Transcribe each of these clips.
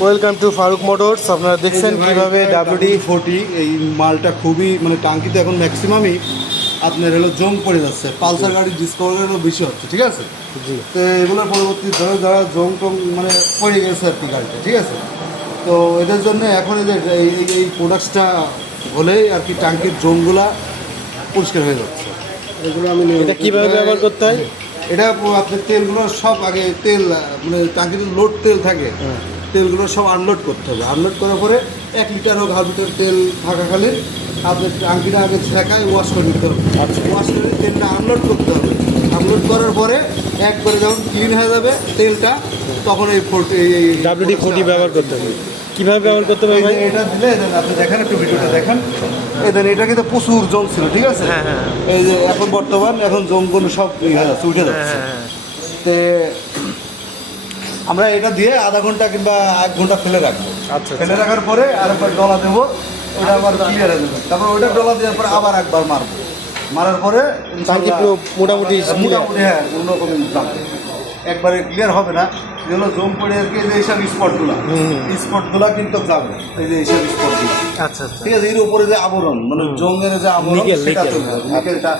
Welcome to Faruk motors আপনারা দেখছেন কীভাবে ডাব্লিউডি ফোর্টি এই মালটা খুবই মানে টাঙ্কিতে এখন ম্যাক্সিমামই আপনার হলো জং পড়ে যাচ্ছে। পালসার গাড়ি ডিসকভারেরও বেশি হচ্ছে ঠিক আছে? জি। তো এগুলোর পরবর্তী ধরো যারা জং টং মানে পড়ে গেছে আর কি গাড়িটা ঠিক আছে? তো এদের জন্য এখন এদের এই এই- প্রোডাক্টসটা হলেই আর কি টাঙ্কির জংগুলা পরিষ্কার হয়ে যাচ্ছে। এগুলো আমি এটা কীভাবে ব্যবহার করতে হয়? এটা আপনার তেলগুলো সব আগে তেল মানে টাঙ্কিতে লোড তেল থাকে। তেলগুলো সব আনলোড করতে হবে। আনলোড করার পরে এক লিটার হোক হাফ লিটার তেল থাকাকালীন আপনার টাঙ্কিটা আগে ছেঁকায় ওয়াশ করে নিতে হবে। আচ্ছা। ওয়াশ করে তেলটা আনলোড করতে হবে। আনলোড করার পরে একবারে যখন ক্লিন হয়ে যাবে তেলটা তখন এই ফোর্টি এই ডাব্লিউডি ফোর্টি ব্যবহার করতে হবে। কীভাবে ব্যবহার করতে হবে ভাই? এটা দিলে আপনি দেখেন একটু ভিডিওটা দেখেন। এই দেন এটা কিন্তু প্রচুর জং ছিল ঠিক আছে? হ্যাঁ, হ্যাঁ। এই যে এখন বর্তমান এখন জংগুলো সব হয়ে উঠে যাচ্ছে। হ্যাঁ, তে আমরা এটা দিয়ে আধা ঘণ্টা কিংবা এক ঘণ্টা ফেলে রাখব। আচ্ছা, ফেলে রাখার পরে আরেকবার ডলা দেবো ওটা আবার ক্লিয়ার যাবে। তারপর ওটা ডলা দেওয়ার পরে আবার একবার মারবো। মারার পরে মোটামুটি মোটামুটি হ্যাঁ কোনো রকম যাবে একবারে ক্লিয়ার হবে না। যেগুলো জম পড়ে আর কি এই যে এইসব স্পটগুলো। স্পটগুলো কিন্তু যাবে। এই যে এইসব স্পটগুলো আচ্ছা আচ্ছা। ঠিক আছে এর উপরে যে আবরণ মানে জঙ্গের যে আবরণ সেটা নিকেল। নিকেলটা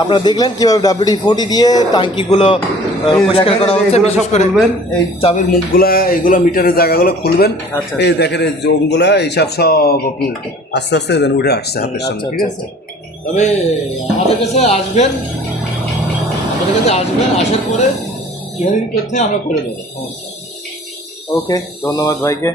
আপনারা দেখলেন কীভাবে ডাব্লিউডি ফোর্টি দিয়ে টাঙ্কিগুলো পরিষ্কার করা হচ্ছে বিশেষ করে এই চাবির মুখগুলা এইগুলো মিটারের জায়গাগুলো খুলবেন। আচ্ছা। এই দেখেন এই জমগুলা এইসব সব আপনি আস্তে আস্তে দেন উঠে আসছে হাতের সামনে আচ্ছা, ঠিক আচ্ছা, আছে? তবে আমাদের কাছে আসবেন আমাদের কাছে আসবেন আসার পরে হিয়ারিং করতে আমরা করে দেবো ওকে ধন্যবাদ ভাইকে।